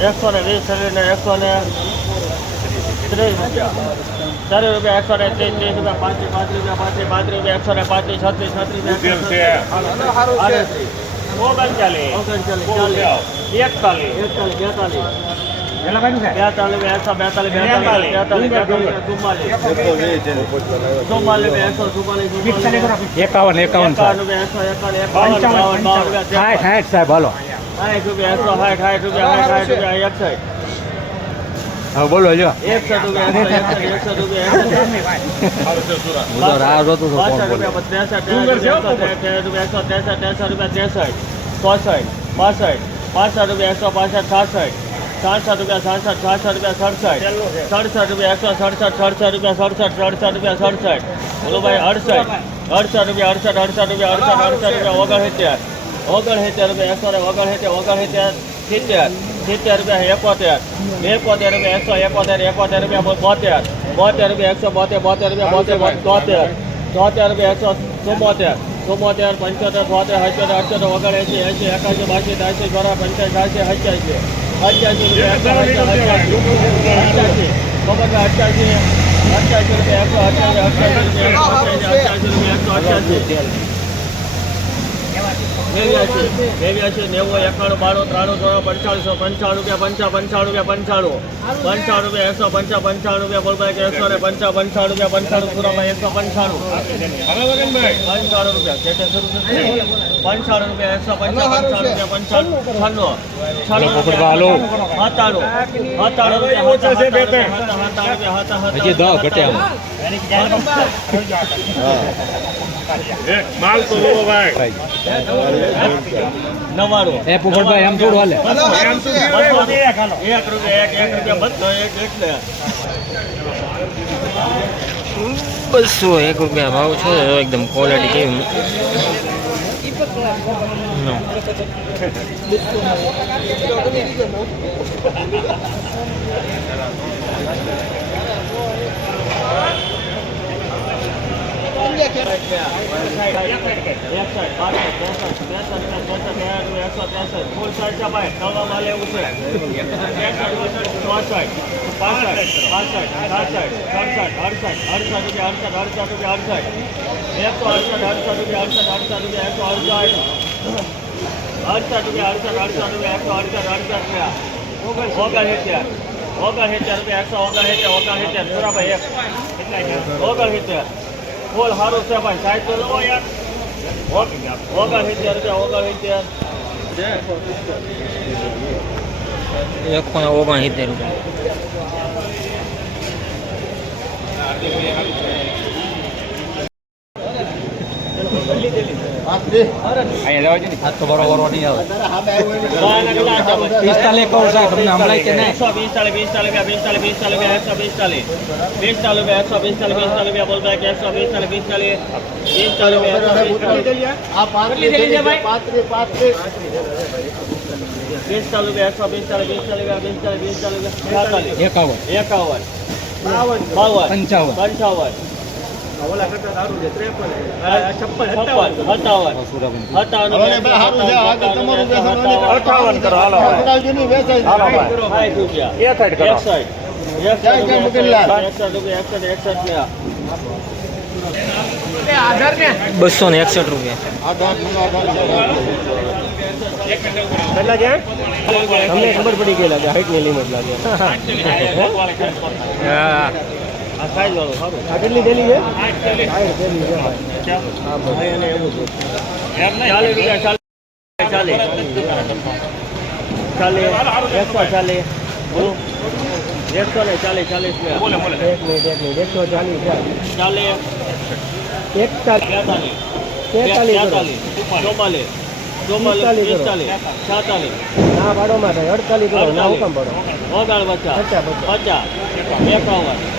એકસો ને વીસ શરીરને એકસો ને ત્રીસ રૂપિયા ચાલીસ રૂપિયા એકસો ને ત્રીસ ત્રીસ રૂપિયા પાંત્રીસ પાંત્રીસ રૂપિયા પાંત્રીસ પાંત્રીસ રૂપિયા એકસો ને પાંત્રીસ છત્રીસ છત્રીસ આડત્રીસ ઓગણચાલીસ ઓગણચાલીસ ચાલીસ એકતાલીસ એકતાલીસ બેતાલીસ બેતાલીસ એકસો બેતાલીસ બેતાલીસ બેતાલીસ બેતાલીસ ચુમ્માલીસ ચુમ્માલીસ એકસો ચુમ્માલીસ એકાવન એકાવન એકાવન રૂપિયા એકસો એકાવન એકાવન બાવન બાવન રૂપિયા સાઠ સાઠ સાહેબ હાલો સાઠ રૂપિયા એકસો સાઠ સાઠ રૂપિયા સાઠ સાઠ રૂપિયા એકસઠ હવે બોલો જો એકસઠ રૂપિયા એકસઠ એકસઠ રૂપિયા એકસઠ હું તો રાહ જોતો હતો કોણ બાસઠ બોલે રૂપિયા ત્રેસઠ ત્રેસઠ રૂપિયા એકસો ત્રેસઠ ત્રેસઠ રૂપિયા ત્રેસઠ ચોસઠ પાસઠ પાસઠ રૂપિયા એકસો પાસઠ છાસઠ સાસઠ રૂપિયા સાસઠ છાસઠ રૂપિયા સડસઠ સડસઠ રૂપિયા એકસો સડસઠ સડસઠ રૂપિયા સડસઠ સડસઠ રૂપિયા સડસઠ બોલો ભાઈ અડસઠ અડસઠ રૂપિયા અડસઠ અડસઠ રૂપિયા અડસઠ અડસઠ રૂપિયા ઓગણસિત્તેર ઓગણસિત્તેર રૂપિયા એકસો ને ઓગણસિત્તેર ઓગણસિત્તેર સિત્તેર સિત્તેર રૂપિયા એકોતેર એકોતેર રૂપિયા એકસો એકોતેર એકોતેર રૂપિયા બોતેર બોતેર રૂપિયા એકસો બોતેર બોતેર રૂપિયા બોતેર તોતેર તોતેર રૂપિયા એકસો ચુમ્મોતેર ચુમ્મોતેર પંચોતેર છોતેર અઠ્યોતેર અઠ્યોતર ઓગણએંસી એંસી એકાસી બાસી ત્યાસી ચોરા પંચ્યાસી અઠ્યાસી અઠ્યાસી રૂપિયા એકસો અઠ્યાસી અઠ્યાસી બરોબર અઠ્યાસી અઠ્યાસી રૂપિયા એકસો અઠ્યાસી અઠ્યાસી રૂપિયા એકસો અઠ્યાસી અઠ્યાસી રૂપિયા એકસો અઠ્યાસી નેવ્યાસી નેવ્યાસી નેવું એકાણું બાણું ત્રાણું ત્રણ પંચાળીસો પંચાણું રૂપિયા પંચા પંચાણું રૂપિયા પંચાણું પંચાણું રૂપિયા એકસો પંચા પંચાણું રૂપિયા બોલભાઈ એકસો ને પંચા પંચાણું રૂપિયા પંચાણું સુરાભાઈ એકસો પંચાણું પંચાણું રૂપિયા રૂપિયા એકસો પંચા પંચાણું રૂપિયા પંચાણું છન્નું છન્નું સત્તાણું રૂપિયા હજી દસ ઘટે આમ માલ તો લો ભાઈ. નવાણું. એ પોપટભાઈ આમ થોડું હાલે. બસો એક રૂપિયા એક એક રૂપિયા બસો એક એટલે બસો એક રૂપિયા ભાવ છે એકદમ ક્વોલિટી કેવી નો. ઓગણસિત્તેર ઓગણસિત્તેર રૂપિયા એકસો ઓગણસિત્તેર ઓગણસિત્તેર સુરાભાઈ એક ઓગણસિત્તેર ફોલ સારું છે ભાઈ સાહેબ તો લવો યાર. ઓગણ હજાર રૂપિયા ઓગણ ઓગણ સિત્તેર રૂપિયા તો બરોબર નહીં આવે બાના કેટલા હતા ભાઈ? પિસ્તાલીસ કહું સાહેબ તમને હમણાં કે નહીં એકસો પિસ્તાલીસ પિસ્તાલીસ રૂપિયા પિસ્તાલીસ પિસ્તાલીસ રૂપિયા એકસો પિસ્તાલીસ પિસ્તાલીસ રૂપિયા એકસો પિસ્તાલીસ પિસ્તાલીસ રૂપિયા બોલ ભાઈ કે એકસો પિસ્તાલીસ પિસ્તાલીસ પિસ્તાલીસ રૂપિયા એકસો પિસ્તાલીસ પિસ્તાલીસ રૂપિયા એકસો પિસ્તાલીસ પિસ્તાલીસ રૂપિયા પિસ્તાલીસ પિસ્તાલીસ રૂપિયા છેતાલીસ એકાવન એકાવન બાવન પંચાવન પંચાવન છપ્પન સત્તાવન સત્તાવન સત્તાવન અઠાવન કરો હાલો ભાઈ. હાલો ભાઈ. સાઠ રૂપિયા એ સાઈડ કરો એકસઠ એકસઠ રૂપિયા એકસઠ રૂપિયા એકસઠ એકસઠ રૂપિયા બસો ને એકસઠ રૂપિયા કેટલા છે તમને ખબર પડી ગઈ લાગે હાઈટ ની લિમિટ લાગે હા આ કેટલી ડેલી છે હા ભાઈ અને ચાલે ચાલે એકસો ચાલે બોલો એકસો ને ચાલે ચાલીસ એક મિનિટ એક મિનિટ એકસો ચાલીસ ચાલે એકતાલીસ તેતાલીસ ચોમાલીસ ના પાડો માટે અડતાલીસ કરો ના હુકમ પાડો પચાસ પચાસ એકાવન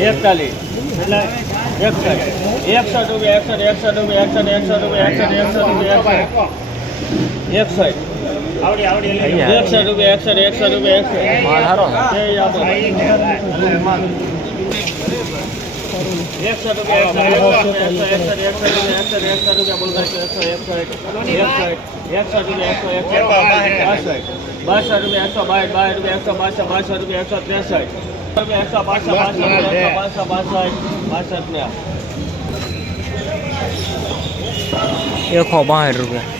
एक चालीस एक चालीस। एक सौ। रुपया एक सौ एक सौ रुपया एक सौ एक सौ रुपया एक सौ एक सौ रुपया एक सौ। एक सौ। એકસો રૂપિયા એકસો એકસો રૂપિયા એકસો બાસઠ રૂપિયા એકસો બાસઠ બાર રૂપિયા એકસો બાસઠ બાસઠ રૂપિયા એકસો ત્રેસઠ એકસો બાસઠ બાસઠ બાસઠ બાસઠ બાસઠ ને એકસો બાસઠ રૂપિયા